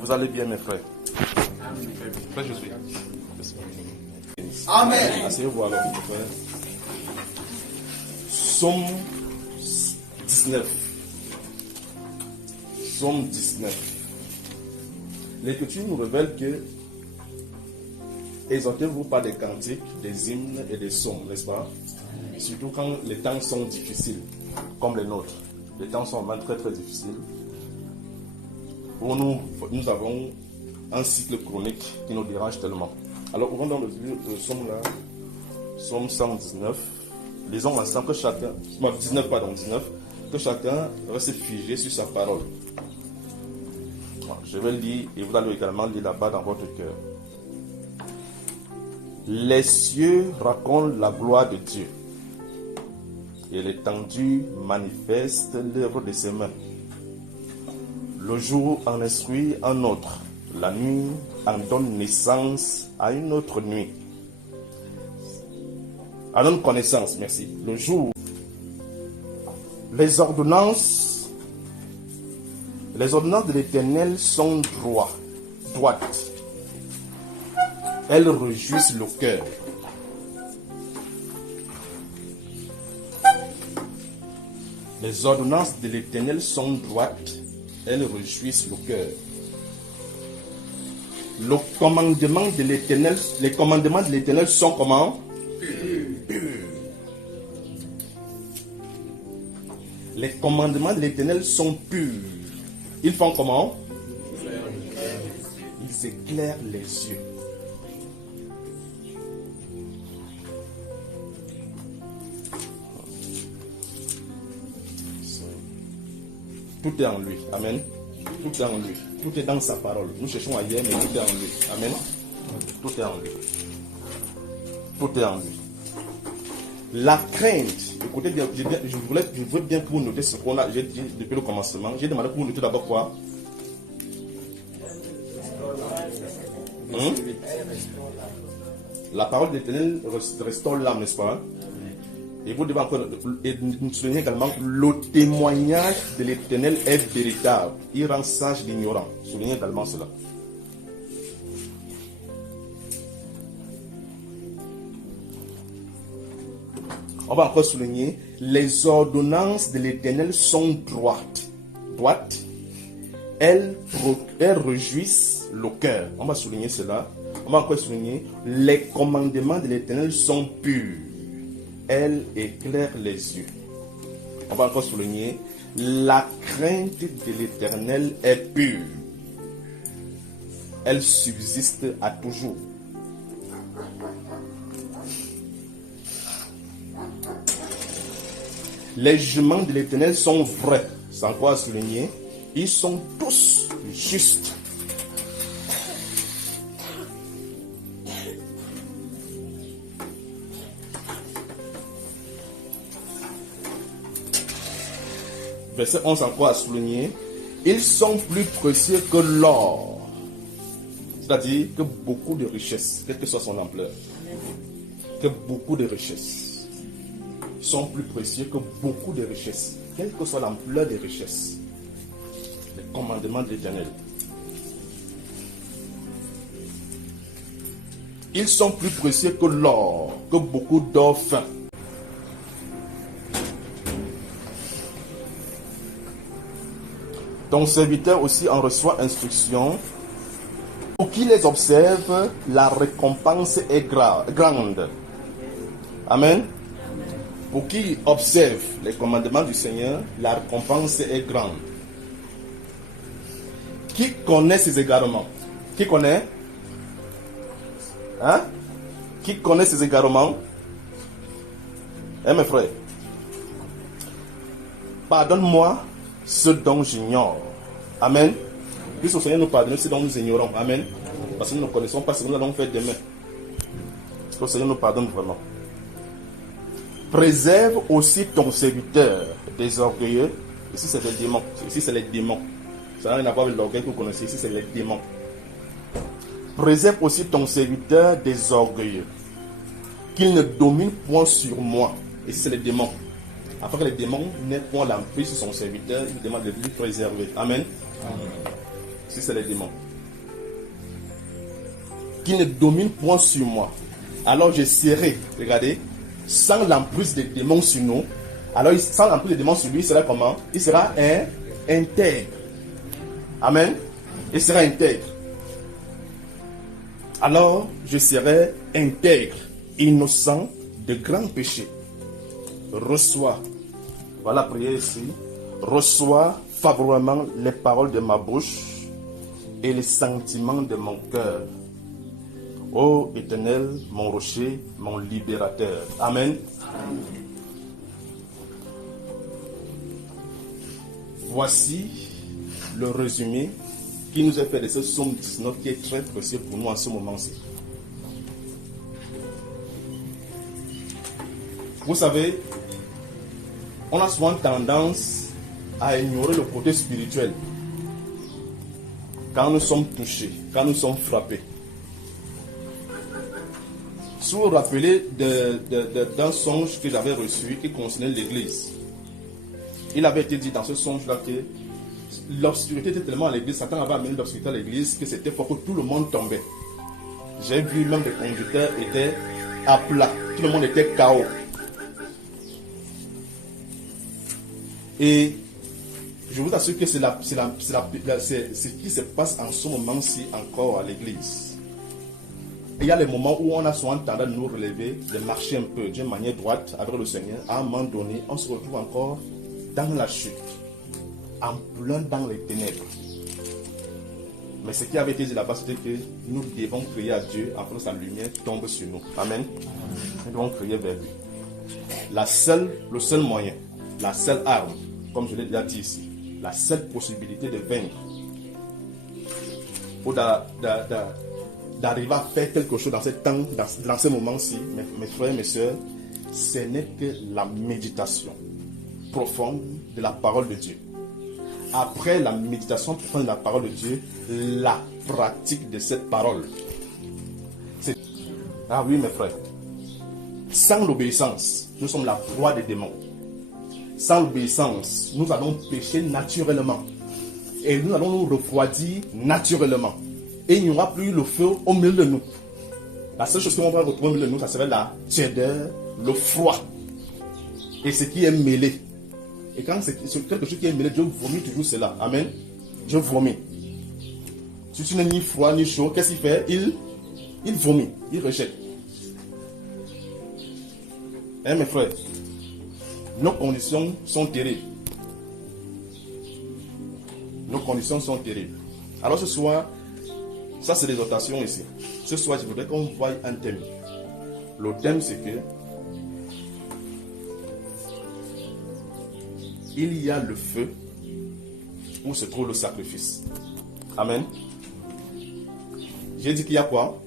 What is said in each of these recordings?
Vous allez bien, mes frères? Frère, je suis. Amen. Asseyez-vous alors, mes frères. Psaume 19. Psaume 19. L'Écriture nous révèle que exhortez-vous par des cantiques, des hymnes et des psaumes, n'est-ce pas? Surtout quand les temps sont difficiles, comme les nôtres. Les temps sont vraiment très très difficiles. Pour nous avons un cycle chronique qui nous dérange tellement. Alors, ouvrons dans le psaume là, psaume 119. Lisons ensemble que chacun, 19, que chacun reste figé sur sa parole. Je vais lire et vous allez également lire là-bas dans votre cœur. Les cieux racontent la gloire de Dieu et l'étendue manifeste l'œuvre de ses mains. Le jour en instruit un autre, la nuit en donne naissance à une autre nuit. En donne connaissance, merci. Le jour, les ordonnances de l'Éternel sont droites. Elles réjouissent le cœur. Les ordonnances de l'Éternel sont droites. Elles réjouissent le cœur. Les commandements de l'Éternel sont comment? Purs. Les commandements de l'Éternel sont purs. Ils font comment? Ils éclairent les yeux. Tout est en lui. Amen. Tout est en lui. Tout est dans sa parole. Nous cherchons ailleurs, mais tout est en lui. Amen. Tout est en lui. Tout est en lui. La crainte. Écoutez bien, je veux bien que vous notez ce qu'on a, j'ai dit depuis le commencement. J'ai demandé pour vous noter d'abord quoi? La parole de l'Éternel restaure l'âme, n'est-ce pas? Et vous devez encore souligner également le témoignage de l'Éternel est véritable. Il rend sage l'ignorant. Soulignez également cela. On va encore souligner les ordonnances de l'Éternel sont droites. Elles réjouissent le cœur. On va souligner cela. On va encore souligner les commandements de l'Éternel sont purs. Elle éclaire les yeux. On va encore souligner, la crainte de l'Éternel est pure. Elle subsiste à toujours. Les jugements de l'Éternel sont vrais. C'est encore à souligner, ils sont tous justes. Verset 11 encore à souligner, ils sont plus précieux que l'or. C'est-à-dire que beaucoup de richesses, quelle que soit son ampleur, que beaucoup de richesses sont plus précieux que beaucoup de richesses, quelle que soit l'ampleur des richesses. Les commandements de l'Éternel. Ils sont plus précieux que l'or, que beaucoup d'or fin. Ton serviteur aussi en reçoit instruction. Pour qui les observe, la récompense est grande. Amen. Pour qui observe les commandements du Seigneur, la récompense est grande. Qui connaît ses égarements? Qui connaît? Hein? Qui connaît ses égarements? Mes frères, pardonne-moi ce dont j'ignore. Amen. Puisse le Seigneur nous pardonner ce dont nous ignorons. Amen. Parce que nous ne connaissons pas ce que nous allons faire demain. Que le Seigneur nous pardonne vraiment. Préserve aussi ton serviteur des orgueilleux. Ici c'est les démons. Ici c'est les démons. Ça n'a rien à voir avec l'orgueil que vous connaissez. Ici c'est les démons. Préserve aussi ton serviteur des orgueilleux. Qu'il ne domine point sur moi. Ici c'est les démons. Afin que les démons n'aient point l'emprise sur son serviteur, il demande de lui préserver. Amen. Amen. Si c'est les démons. qui ne domine point sur moi. Alors je serai, regardez, sans l'emprise des démons sur nous. Alors sans l'emprise des démons sur lui, il sera comment? Il sera intègre. Amen. Il sera intègre. Alors je serai intègre, innocent de grands péchés. Reçois, voilà la prière ici, reçois favorablement les paroles de ma bouche et les sentiments de mon cœur. Ô Éternel, mon rocher, mon libérateur. Amen. Amen. Voici le résumé qui nous est fait de ce psaume 19 qui est très précieux pour nous en ce moment-ci. Vous savez, on a souvent tendance à ignorer le côté spirituel quand nous sommes touchés, quand nous sommes frappés. Si vous vous rappelez d'un songe que j'avais reçu qui concernait l'église, il avait été dit dans ce songe-là que l'obscurité était tellement à l'église, Satan avait amené l'obscurité à l'église que c'était pour que tout le monde tombait. J'ai vu même les conducteurs étaient à plat, tout le monde était KO. Et je vous assure que c'est ce qui se passe en ce moment-ci encore à l'église. Il y a les moments où on a souvent tendance à nous relever, de marcher un peu d'une manière droite avec le Seigneur. À un moment donné, on se retrouve encore dans la chute, en plein dans les ténèbres. Mais ce qui avait été dit là-bas, c'était que nous devons prier à Dieu afin que sa lumière tombe sur nous. Amen. Nous devons prier vers lui. Le seul moyen, la seule arme, comme je l'ai déjà dit ici, la seule possibilité de vaincre, ou d'arriver à faire quelque chose dans ce temps, dans ce moment-ci, mes frères et mes soeurs, ce n'est que la méditation profonde de la parole de Dieu. Après la méditation profonde de la parole de Dieu, la pratique de cette parole. Ah oui, mes frères. Sans l'obéissance, nous sommes la proie des démons. Sans l'obéissance, nous allons pécher naturellement. Et nous allons nous refroidir naturellement. Et il n'y aura plus le feu au milieu de nous. La seule chose qu'on va retrouver au milieu de nous, ça serait la tiédeur, le froid. Et ce qui est mêlé. Et quand c'est quelque chose qui est mêlé, Dieu vomit toujours cela. Amen. Dieu vomit. Si tu n'es ni froid ni chaud, qu'est-ce qu'il fait? Il vomit. Il rejette. Hein, mes frères? Nos conditions sont terribles. Nos conditions sont terribles. Alors ce soir, ça c'est l'exhortation ici. Ce soir, je voudrais qu'on voie un thème. Le thème c'est que il y a le feu où se trouve le sacrifice. Amen. J'ai dit qu'il y a quoi?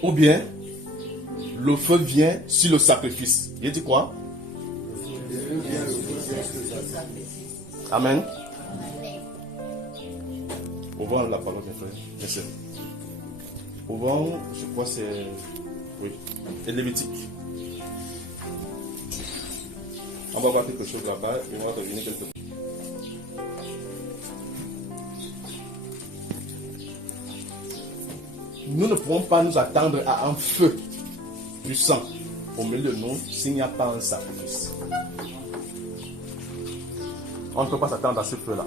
Ou bien, le feu vient sur le sacrifice. J'ai dit quoi? Amen. Ouvrons la parole, mes frères. Merci. Ouvrons, je crois que c'est... Oui. Et Lévitique. On va voir quelque chose là-bas et on va revenir quelque chose. Nous ne pouvons pas nous attendre à un feu puissant au milieu de nous s'il n'y a pas un sacrifice. On ne peut pas s'attendre à ce feu-là.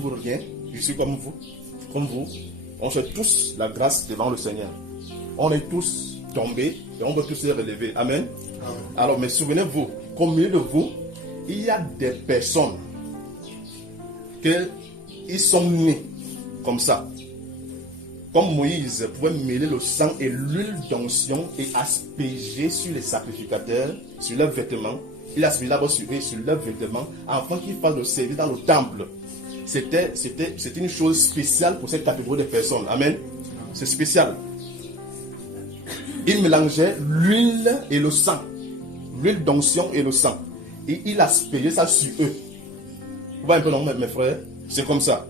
Pour rien, je suis comme vous. On fait tous la grâce devant le Seigneur. On est tous tombés et on peut tous se relever. Amen. Amen. Alors, mais souvenez-vous qu'au milieu de vous, il y a des personnes qu'ils sont nés comme ça. Comme Moïse pouvait mêler le sang et l'huile d'onction et asperger sur les sacrificateurs, sur leurs vêtements. Il aspergeait d'abord sur eux, sur leurs vêtements, afin qu'ils fassent le service dans le temple. C'était une chose spéciale pour cette catégorie de personnes. Amen. C'est spécial. Il mélangeait l'huile et le sang. L'huile d'onction et le sang. Et il aspergeait ça sur eux. Vous voyez un peu, non, mes frères? C'est comme ça.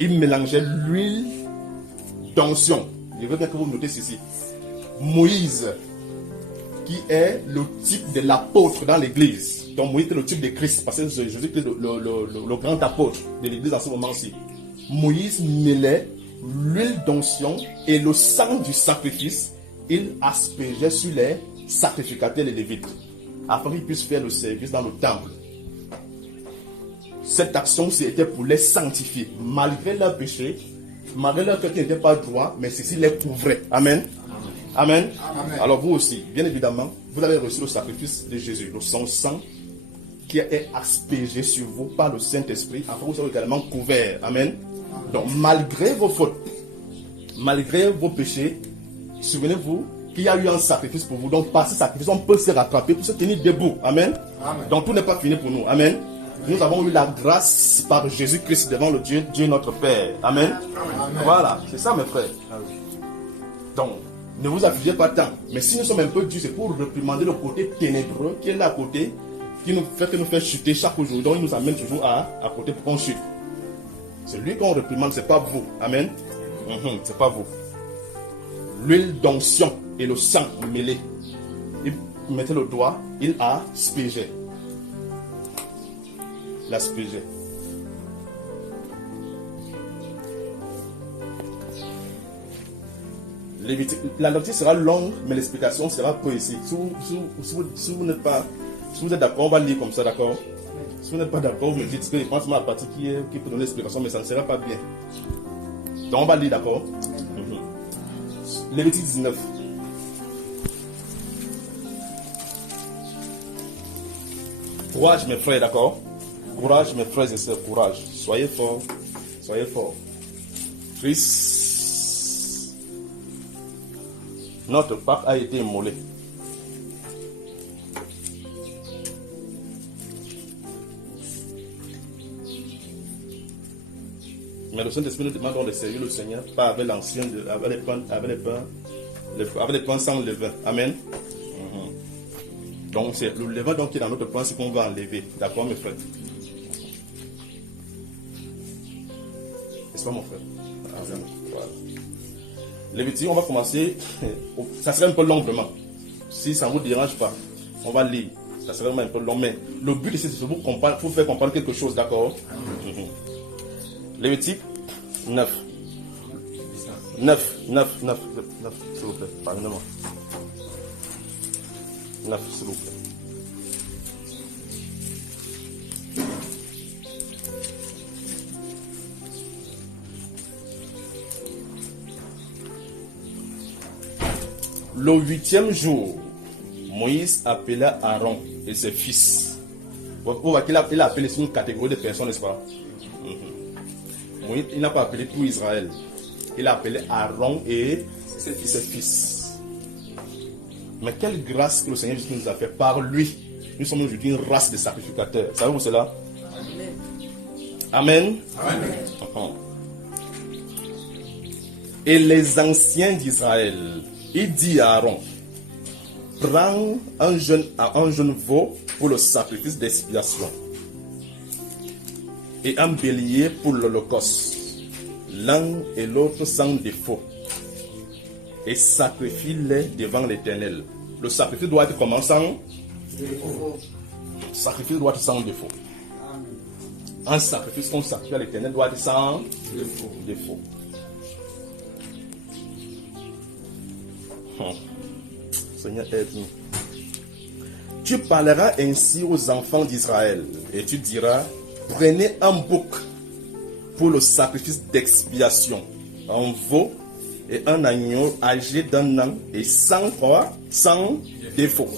Il mélangeait l'huile d'onction. Je veux bien que vous notez ceci. Moïse qui est le type de l'apôtre dans l'église. Donc Moïse était le type de Christ, parce que Jésus était le grand apôtre de l'église en ce moment-ci. Moïse mêlait l'huile d'onction et le sang du sacrifice, il aspergeait sur les sacrificateurs et les lévites, afin qu'ils puissent faire le service dans le temple. Cette action, c'était pour les sanctifier, malgré leur péché, malgré leur cœur qui n'était pas droit, mais ceci les couvrait. Amen. Amen. Amen. Alors vous aussi, bien évidemment, vous avez reçu le sacrifice de Jésus, le sang qui est aspergé sur vous par le Saint-Esprit, afin que vous soyez également couverts. Amen. Donc malgré vos fautes, malgré vos péchés, souvenez-vous qu'il y a eu un sacrifice pour vous. Donc par ce sacrifice, on peut se rattraper pour se tenir debout. Amen. Amen. Donc tout n'est pas fini pour nous. Amen. Nous avons eu la grâce par Jésus-Christ devant le Dieu notre Père. Amen. Amen. Voilà, c'est ça mes frères. Donc, ne vous affligez pas tant. Mais si nous sommes un peu durs, c'est pour réprimander le côté ténébreux qui est là à côté, qui nous fait chuter chaque jour. Donc il nous amène toujours à côté pour qu'on chute. C'est lui qu'on réprimande, c'est pas vous. Amen. C'est pas vous. L'huile d'onction et le sang mêlé. Il mettait le doigt, il aspergeait. L'aspergeait. La lecture sera longue, mais l'explication sera peu ici. Si vous n'êtes pas, si vous êtes d'accord, on va lire comme ça, d'accord? Si vous n'êtes pas d'accord, vous me dites que je pense que la partie qui peut donner l'explication, mais ça ne sera pas bien. Donc on va lire, d'accord? Lévitique 19. Courage mes frères, d'accord? Courage mes frères et sœurs, courage. Soyez forts, soyez forts. Christ, notre Pâque a été immolé. Mais le Saint-Esprit nous demande donc de servir le Seigneur, pas avec l'ancien, avec les pains sans levain. Amen. Donc c'est le levain donc, qui est dans notre pain, c'est qu'on va enlever. D'accord mes frères? N'est-ce pas mon frère? Voilà. Lévitique, on va commencer. Ça serait un peu long vraiment. Si ça ne vous dérange pas, on va lire. Ça serait vraiment un peu long. Mais le but ici, c'est de vous faire comprendre quelque chose, d'accord? Lévitique 9. 9, s'il vous plaît. Pardonnez-moi. 9, s'il vous plaît. Le 8e jour, Moïse appela Aaron et ses fils. Vous voyez qu'il a appelé une catégorie de personnes, n'est-ce pas? Moïse, il n'a pas appelé tout Israël. Il a appelé Aaron et ses fils. Mais quelle grâce que le Seigneur Jésus nous a fait par lui. Nous sommes aujourd'hui une race de sacrificateurs. Savez-vous cela? Amen. Amen. Et les anciens d'Israël, il dit à Aaron, prends un jeune veau pour le sacrifice d'expiation et un bélier pour l'holocauste, l'un et l'autre sans défaut, et sacrifie-les devant l'Éternel. Le sacrifice doit être comment? Sans défaut. Le sacrifice doit être sans défaut. Un sacrifice qu'on sacrifie à l'Éternel doit être sans défaut. Seigneur, aide-nous. Tu parleras ainsi aux enfants d'Israël et tu diras, prenez un bouc pour le sacrifice d'expiation, un veau et un agneau âgé d'un an et sans quoi? Sans défaut.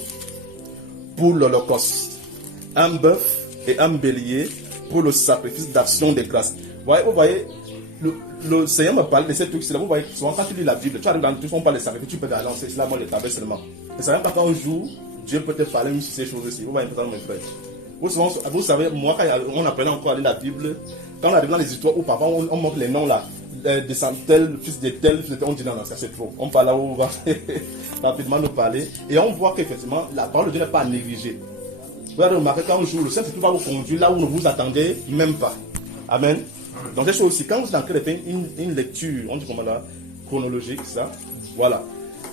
Pour l'holocauste, un bœuf et un bélier pour le sacrifice d'action de grâce. Vous voyez, le Seigneur me parle de ces trucs-là. Vous voyez, souvent quand tu lis la Bible, tu arrives dans tout, on parle de sacrifice, tu peux aller lancer cela, moi, le tabac seulement. Et ça ne veut pas qu'un jour, Dieu peut te parler sur ces choses-ci. Vous voyez, mes frères. Vous savez, moi, quand on apprenait encore à lire la Bible, quand on arrive dans les histoires où parfois on montre les noms là, descend tel, fils de tel, on dit non, ça c'est trop. On parle là où on va rapidement nous parler. Et on voit qu'effectivement, la parole de Dieu n'est pas négligée. Vous allez remarquer qu'un jour, le Saint-Esprit va vous conduire là où ne vous attendez même pas. Amen. Donc, c'est chose aussi, quand vous êtes en train de faire une lecture, on dit comment là, chronologique, ça, voilà.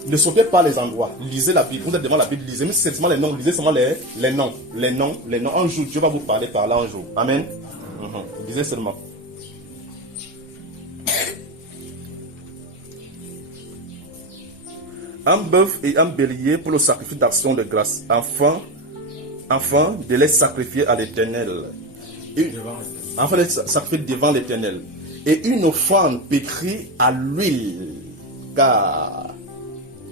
Ne sautez pas les endroits. Lisez la Bible. Vous êtes devant la Bible, lisez. Mais c'est seulement les noms. Lisez seulement les noms. Les noms. Les noms. Un jour, Dieu va vous parler par là un jour. Amen. Lisez seulement. Un bœuf et un bélier pour le sacrifice d'action de grâce, afin de les sacrifier à l'Éternel. Afin de les sacrifier devant l'Éternel. Et une offrande pétrie à l'huile. Car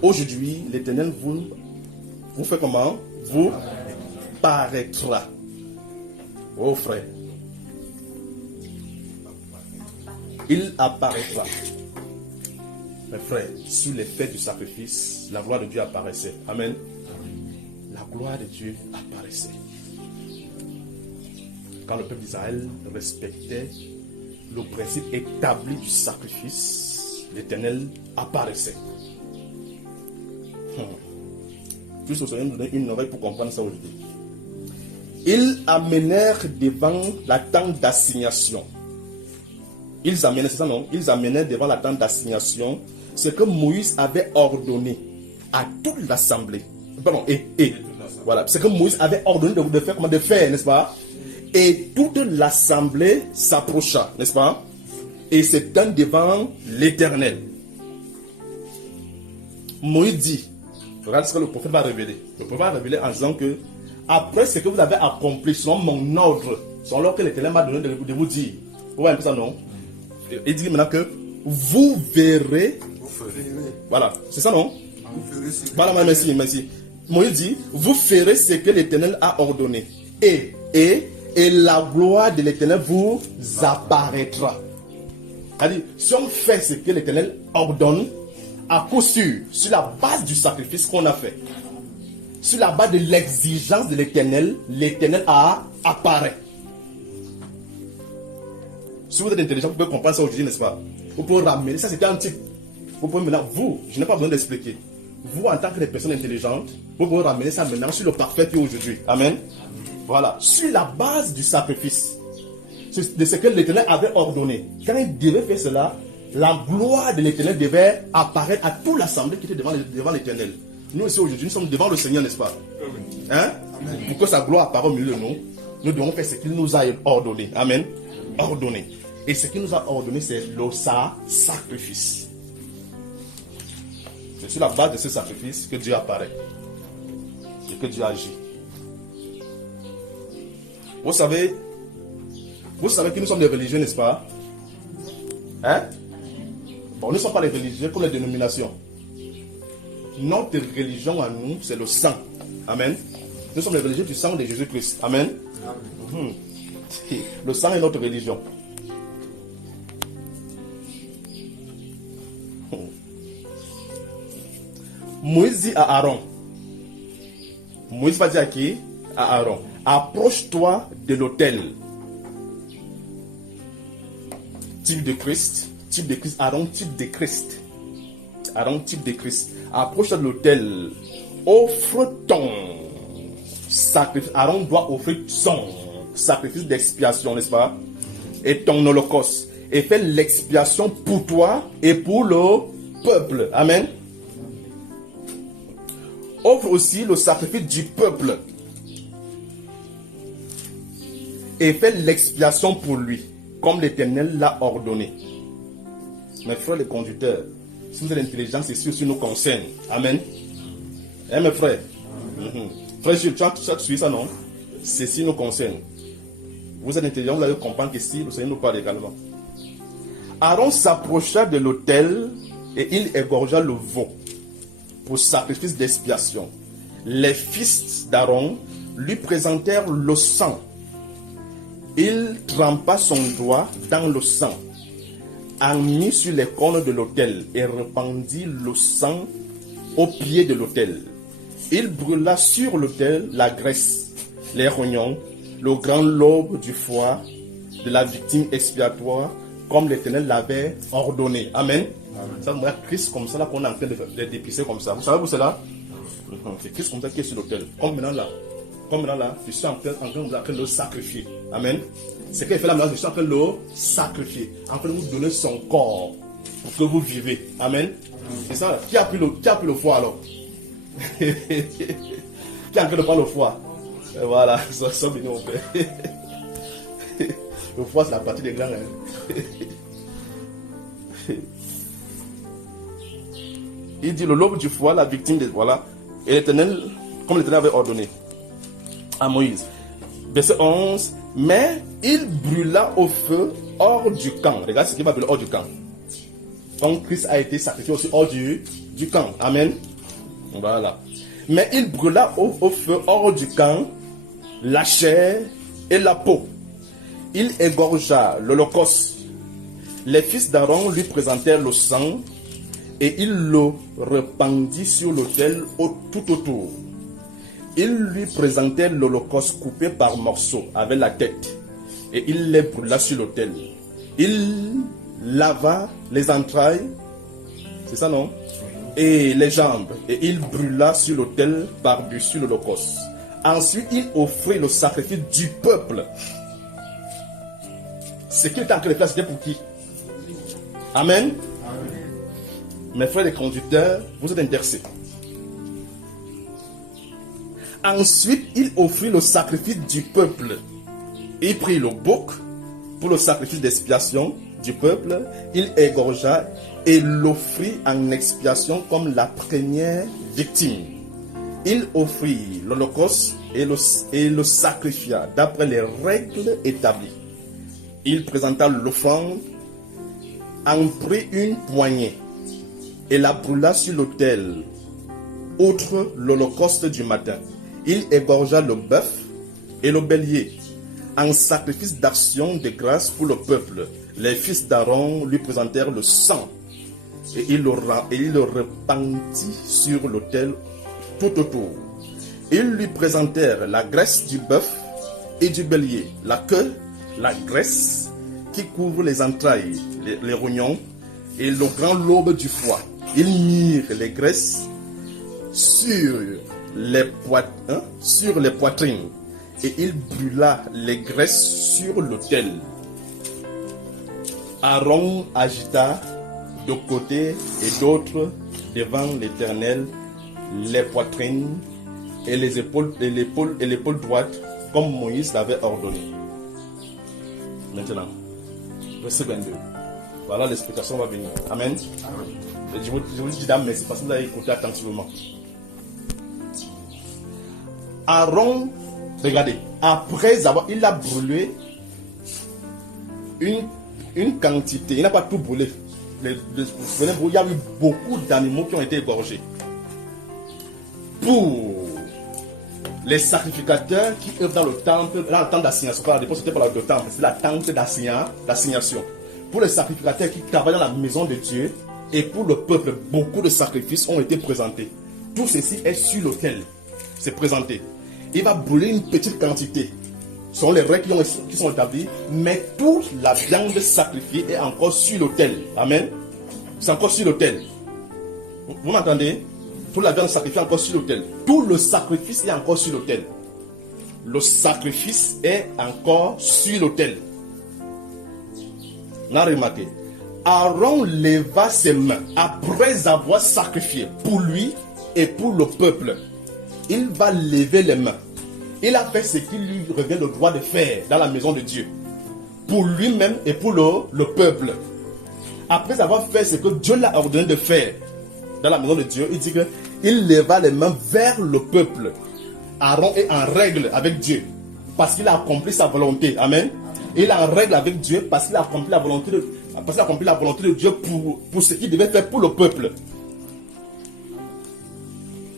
aujourd'hui, l'Éternel vous fait comment? Vous paraîtra. Oh frère. Il apparaîtra. Mes frères, sur les faits du sacrifice, la gloire de Dieu apparaissait. Amen. La gloire de Dieu apparaissait. Quand le peuple d'Israël respectait le principe établi du sacrifice, l'Éternel apparaissait. Tous se sont donné une oreille pour comprendre ça aujourd'hui. Ils amenèrent devant la tente d'assignation. Ils amenaient, c'est ça non? Ils amenaient devant la tente d'assignation ce que Moïse avait ordonné à toute l'assemblée. Pardon, voilà, ce que Moïse avait ordonné de faire, comment de faire, n'est-ce pas? Et toute l'assemblée s'approcha, n'est-ce pas? Et se tint devant l'Éternel. Moïse dit, regarde ce que le prophète va révéler. Le prophète va révéler en disant que après ce que vous avez accompli selon mon ordre, selon l'ordre que l'Éternel m'a donné de vous dire. Vous voyez un peu ça, non? Il dit maintenant que vous verrez. Voilà, c'est ça, non? Voilà, merci. Moïse dit, vous ferez ce que l'Éternel a ordonné. Et la gloire de l'Éternel vous apparaîtra. C'est-à-dire, si on fait ce que l'Éternel ordonne, à coup sûr, sur la base du sacrifice qu'on a fait, sur la base de l'exigence de l'Éternel, l'Éternel apparaît. Si vous êtes intelligent, vous pouvez comprendre ça aujourd'hui, n'est-ce pas? Vous pouvez ramener, ça c'était un type. Vous pouvez maintenant, je n'ai pas besoin d'expliquer. Vous, en tant que des personnes intelligentes, vous pouvez ramener ça maintenant sur le parfait qui est aujourd'hui. Amen. Voilà. Sur la base du sacrifice, de ce que l'Éternel avait ordonné. Quand il devait faire cela, la gloire de l'Éternel devait apparaître à toute l'assemblée qui était devant l'Éternel. Nous aussi aujourd'hui, nous sommes devant le Seigneur, n'est-ce pas? Hein? Pour que sa gloire apparaisse au milieu de nous, nous devons faire ce qu'il nous a ordonné. Amen. Ordonné. Et ce qu'il nous a ordonné, c'est le sacrifice. C'est sur la base de ce sacrifice que Dieu apparaît. Et que Dieu agit. Vous savez que nous sommes des religieux, n'est-ce pas? Hein? Bon, nous ne sommes pas les religieux comme les dénominations. Notre religion à nous, c'est le sang. Amen. Nous sommes les religieux du sang de Jésus-Christ. Amen. Amen. Le sang est notre religion. Moïse dit à Aaron. Moïse va dire à qui? À Aaron. Approche-toi de l'autel. Type de Christ. Aaron, type de Christ. Aaron, type de Christ. Approche-toi de l'autel. Offre ton sacrifice. Aaron doit offrir son sacrifice d'expiation, n'est-ce pas? Et ton holocauste. Et fais l'expiation pour toi et pour le peuple. Amen. Offre aussi le sacrifice du peuple. Et fais l'expiation pour lui, comme l'Éternel l'a ordonné. Mes frères les conducteurs, si vous êtes intelligents, c'est sûr, nous concerne. Amen. Hein, mes frères? Frère Jules, tu as suivi ça, non? Ceci nous concerne. Vous êtes intelligents, vous allez comprendre que si le Seigneur nous parle également. Aaron s'approcha de l'autel et il égorgea le veau pour sacrifice d'expiation. Les fils d'Aaron lui présentèrent le sang. Il trempa son doigt dans le sang, en mit sur les cornes de l'autel et répandit le sang au pied de l'autel. Il brûla sur l'autel la graisse, les rognons, le grand lobe du foie de la victime expiatoire, comme l'Éternel l'avait ordonné. Amen. Ça me Christ comme ça là qu'on est en train de dépisser comme ça. Vous savez où c'est là? C'est Christ comme ça qui est sur l'autel. Comme maintenant là, je suis en train de le sacrifier. Amen. C'est qu'il fait là maintenant, je suis en train de le sacrifier. En train de nous donner son corps. pour que vous vivez. Amen. C'est ça. Qui a pris le foie alors? Qui a encore de prendre le foie? Et voilà, ça béni mon père. Le foie, c'est la partie des grands. Hein. Il dit le lobe du foie, la victime de voilà, et l'Éternel, comme l'Éternel avait ordonné à Moïse. Verset 11. Mais il brûla au feu hors du camp. Regarde ce qu'il va brûler hors du camp. Donc Christ a été sacrifié aussi hors du camp. Amen. Voilà. Mais il brûla au feu hors du camp la chair et la peau. Il égorgea l'holocauste. Les fils d'Aaron lui présentèrent le sang et il le répandit sur l'autel tout autour. Il lui présentait l'holocauste coupé par morceaux avec la tête et il les brûla sur l'autel. Il lava les entrailles, c'est ça non? Et les jambes, et il brûla sur l'autel par-dessus l'holocauste. Ensuite, il offrit le sacrifice du peuple. Ce qu'il était en train de faire, c'était pour qui? Amen. Mes frères les conducteurs, vous êtes intéressés. Ensuite, il offrit le sacrifice du peuple. Il prit le bouc pour le sacrifice d'expiation du peuple. Il égorgea et l'offrit en expiation comme la première victime. Il offrit l'holocauste et le sacrifia d'après les règles établies. Il présenta l'offrande, en prit une poignée et la brûla sur l'autel, outre l'holocauste du matin. Il égorgea le bœuf et le bélier en sacrifice d'action de grâce pour le peuple. Les fils d'Aaron lui présentèrent le sang et il le répandit sur l'autel tout autour. Ils lui présentèrent la graisse du bœuf et du bélier, la queue, la graisse qui couvre les entrailles, les rognons et le grand lobe du foie. Ils mirent les graisses sur les poitrines et il brûla les graisses sur l'autel. Aaron agita de côté et d'autre devant l'Éternel les poitrines et les épaules et l'épaule droite comme Moïse l'avait ordonné. Maintenant, verset 22. Voilà, l'explication va venir. Amen. Je vous dis dame, merci parce que vous avez écouté attentivement. Aaron, regardez, après avoir, il a brûlé une quantité, il n'a pas tout brûlé. Il y a eu beaucoup d'animaux qui ont été égorgés. Pour les sacrificateurs qui œuvrent dans le temple d'assignation, c'était pas le temple, c'est la tente d'assignation. Pour les sacrificateurs qui travaillent dans la maison de Dieu et pour le peuple, beaucoup de sacrifices ont été présentés. Tout ceci est sur l'autel, c'est présenté. Il va brûler une petite quantité. Ce sont les règles qui sont établies, mais toute la viande sacrifiée est encore sur l'autel. Amen. C'est encore sur l'autel. Vous m'entendez? Toute la viande sacrifiée est encore sur l'autel. Tout le sacrifice est encore sur l'autel. Le sacrifice est encore sur l'autel. On a remarqué. Aaron leva ses mains après avoir sacrifié pour lui et pour le peuple. Il va lever les mains. Il a fait ce qu'il lui revient le droit de faire dans la maison de Dieu. Pour lui-même et pour le peuple. Après avoir fait ce que Dieu l'a ordonné de faire dans la maison de Dieu, il dit qu'il leva les mains vers le peuple. Aaron est en règle avec Dieu parce qu'il a accompli sa volonté. Amen. Il est en règle avec Dieu parce qu'il a accompli la volonté de Dieu pour ce qu'il devait faire pour le peuple.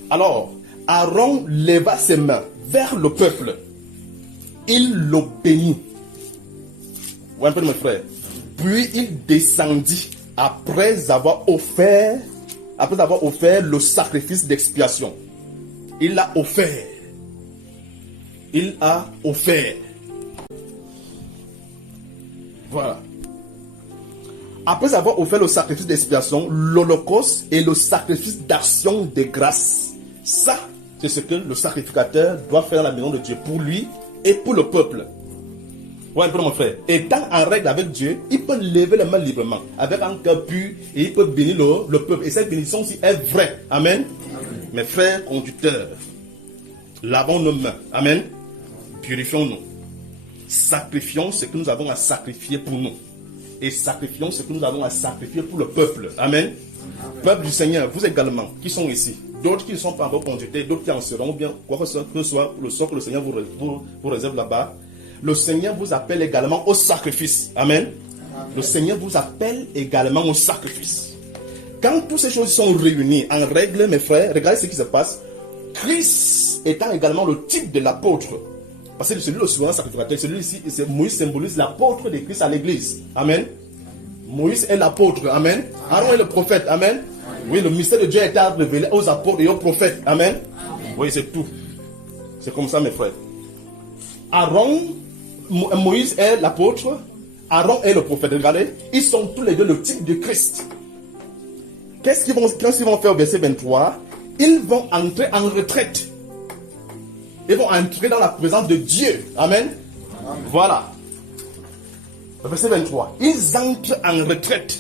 Alors, Aaron leva ses mains vers le peuple. Il le bénit. Vous voyez un peu mes frères. Puis il descendit après avoir offert le sacrifice d'expiation. Il a offert. Il a offert. Voilà. Après avoir offert le sacrifice d'expiation, l'holocauste et le sacrifice d'action de grâce. Ça, c'est ce que le sacrificateur doit faire dans la maison de Dieu pour lui et pour le peuple. Ouais, mon frère. Étant en règle avec Dieu, il peut lever les mains librement, avec un cœur pur, et il peut bénir le peuple. Et cette bénédiction aussi est vraie. Amen. Mes frères conducteurs, lavons nos mains. Amen. Purifions-nous. Sacrifions ce que nous avons à sacrifier pour nous. Et sacrifions ce que nous avons à sacrifier pour le peuple. Amen. Peuple du Seigneur, vous également, qui sont ici, d'autres qui ne sont pas encore conductés, d'autres qui en seront, ou bien quoi que ce soit, le sort que le Seigneur vous réserve là-bas, le Seigneur vous appelle également au sacrifice. Amen. Le Seigneur vous appelle également au sacrifice. Quand toutes ces choses sont réunies en règle, mes frères, regardez ce qui se passe. Christ étant également le type de l'apôtre. Parce que celui le souverain sacrificateur, celui-ci, Moïse symbolise l'apôtre de Christ à l'église. Amen. Moïse est l'apôtre. Amen. Aaron est le prophète. Amen. Oui, le mystère de Dieu a été révélé aux apôtres et aux prophètes. Amen. Oui, c'est tout. C'est comme ça, mes frères. Moïse est l'apôtre. Aaron est le prophète. Regardez, ils sont tous les deux le type de Christ. Qu'est-ce qu'ils vont faire au verset 23? Ils vont entrer en retraite. Ils vont entrer dans la présence de Dieu. Amen. Voilà. Verset 23. Ils entrent en retraite.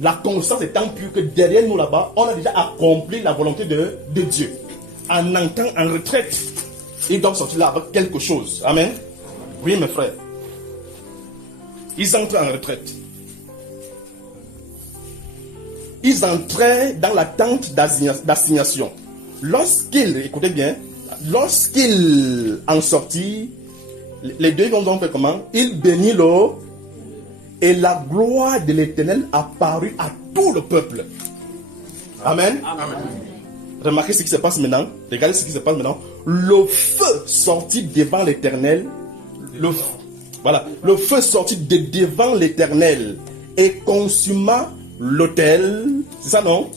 La conscience étant pure que derrière nous là-bas, on a déjà accompli la volonté de Dieu. En entrant en retraite, ils doivent sortir là avec quelque chose. Amen. Oui, mes frères. Ils entrent en retraite. Ils entraient dans la tente d'assignation. Écoutez bien, lorsqu'ils en sortirent, les deux vont donc faire comment? Ils bénirent l'eau et la gloire de l'Éternel apparut à tout le peuple. Amen. Amen. Remarquez ce qui se passe maintenant. Regardez ce qui se passe maintenant. Le feu sortit devant l'Éternel. Le feu sortit devant l'Éternel et consuma l'autel. C'est ça, non?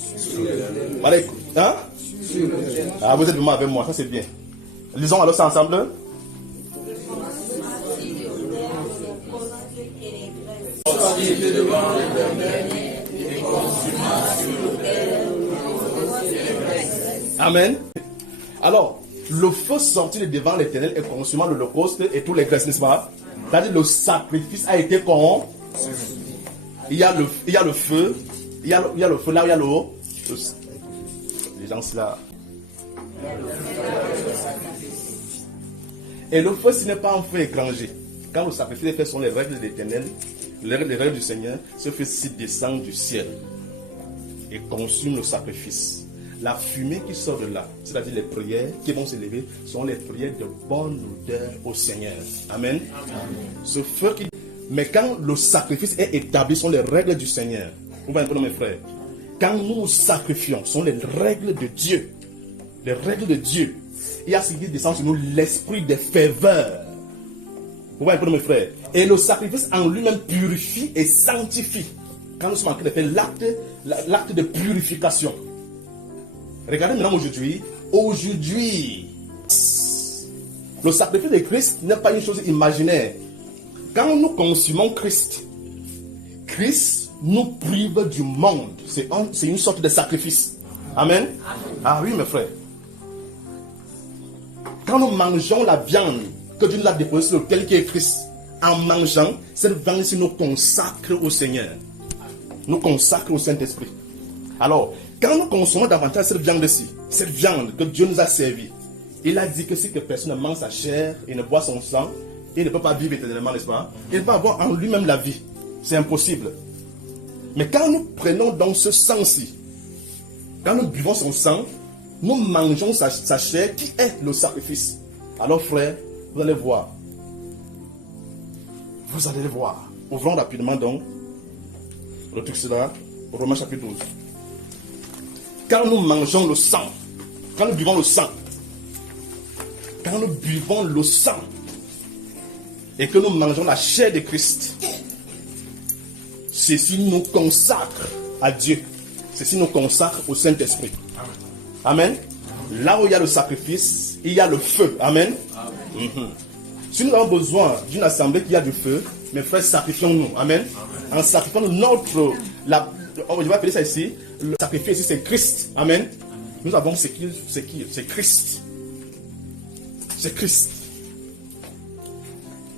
Voilà. Hein? Ah, vous êtes vraiment avec moi, ça c'est bien. Lisons alors ça ensemble. Amen. Alors, le feu sortit de devant l'Éternel et consumant l'holocauste et tous les graisses, n'est-ce pas? C'est-à-dire le sacrifice a été consumé. Il y a le feu, il y a le feu là où il y a l'eau. Les gens là. Et le feu, ce n'est pas un feu étranger. Quand le sacrifice est fait, sont les règles de l'Éternel, les règles du Seigneur, ce feu-ci descend du ciel et consume le sacrifice. La fumée qui sort de là, c'est-à-dire les prières qui vont s'élever, sont les prières de bonne odeur au Seigneur. Amen. Ce feu qui... Mais quand le sacrifice est établi, sont les règles du Seigneur. Vous voyez un peu, mes frères. Quand nous nous sacrifions, sont les règles de Dieu. Les règles de Dieu. Il y a ce qui descend sur nous, l'esprit de ferveur. Vous voyez un peu, mes frères. Et le sacrifice en lui-même purifie et sanctifie. Quand nous sommes en train de faire l'acte de purification. Regardez maintenant aujourd'hui. Aujourd'hui, le sacrifice de Christ n'est pas une chose imaginaire. Quand nous consumons Christ, Christ nous prive du monde. C'est une sorte de sacrifice. Amen. Ah oui, mes frères. Quand nous mangeons la viande que Dieu nous a déposée sur lequel qui est Christ, en mangeant, cette viande-ci nous consacre au Seigneur. Nous consacre au Saint-Esprit. Alors, quand nous consommons davantage cette viande-ci, cette viande que Dieu nous a servie, il a dit que si personne ne mange sa chair et ne boit son sang, il ne peut pas vivre éternellement, n'est-ce pas? Il va avoir en lui-même la vie. C'est impossible. Mais quand nous prenons donc ce sang-ci, quand nous buvons son sang, nous mangeons sa chair qui est le sacrifice. Alors frère, vous allez voir. Vous allez le voir. Ouvrons rapidement donc le texte là, Romains chapitre 12. Quand nous mangeons le sang, quand nous buvons le sang, et que nous mangeons la chair de Christ, ceci nous consacre à Dieu. Ceci nous consacre au Saint-Esprit. Amen. Là où il y a le sacrifice, il y a le feu. Amen. Si nous avons besoin d'une assemblée qui a du feu, mes frères, sacrifions-nous. Amen. En sacrifiant notre... on va appeler ça ici. Le sacrifice ici, c'est Christ. Amen. Nous avons c'est Christ. C'est Christ.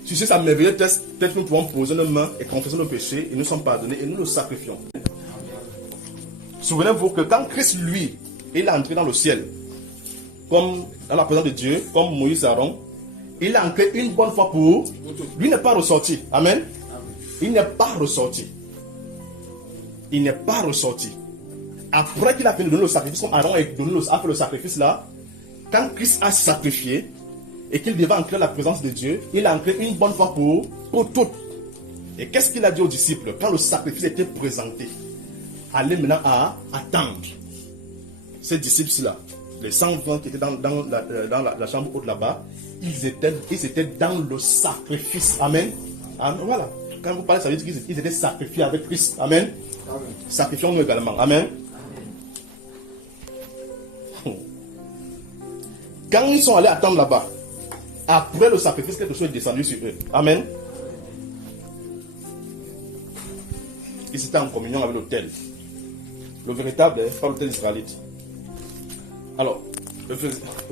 Tu sais, ça merveilleux test, peut-être que nous pouvons poser nos mains et confesser nos péchés et nous sommes pardonnés et nous le sacrifions. Souvenez-vous que quand Christ, lui, il est entré dans le ciel, comme dans la présence de Dieu, comme Moïse et Aaron, il est entré une bonne fois pour... Lui n'est pas ressorti. Amen. Il n'est pas ressorti. Il n'est pas ressorti. Après qu'il a fini de donner le sacrifice, comme Aaron a fait le sacrifice là, quand Christ a sacrifié et qu'il devait entrer dans la présence de Dieu, il a entré une bonne fois pour toutes. Et qu'est-ce qu'il a dit aux disciples quand le sacrifice était présenté? Allez maintenant à attendre. Ces disciples-là, les 120 qui étaient dans la chambre haute là-bas, ils étaient dans le sacrifice. Amen. Amen. Voilà. Quand vous parlez, ça veut dire qu'ils étaient sacrifiés avec Christ. Amen. Amen. Sacrifions-nous également. Amen. Quand ils sont allés attendre là-bas, après le sacrifice, quelque chose est descendu sur eux. Amen. Ils étaient en communion avec l'autel. Le véritable, pas l'autel israélite. Alors,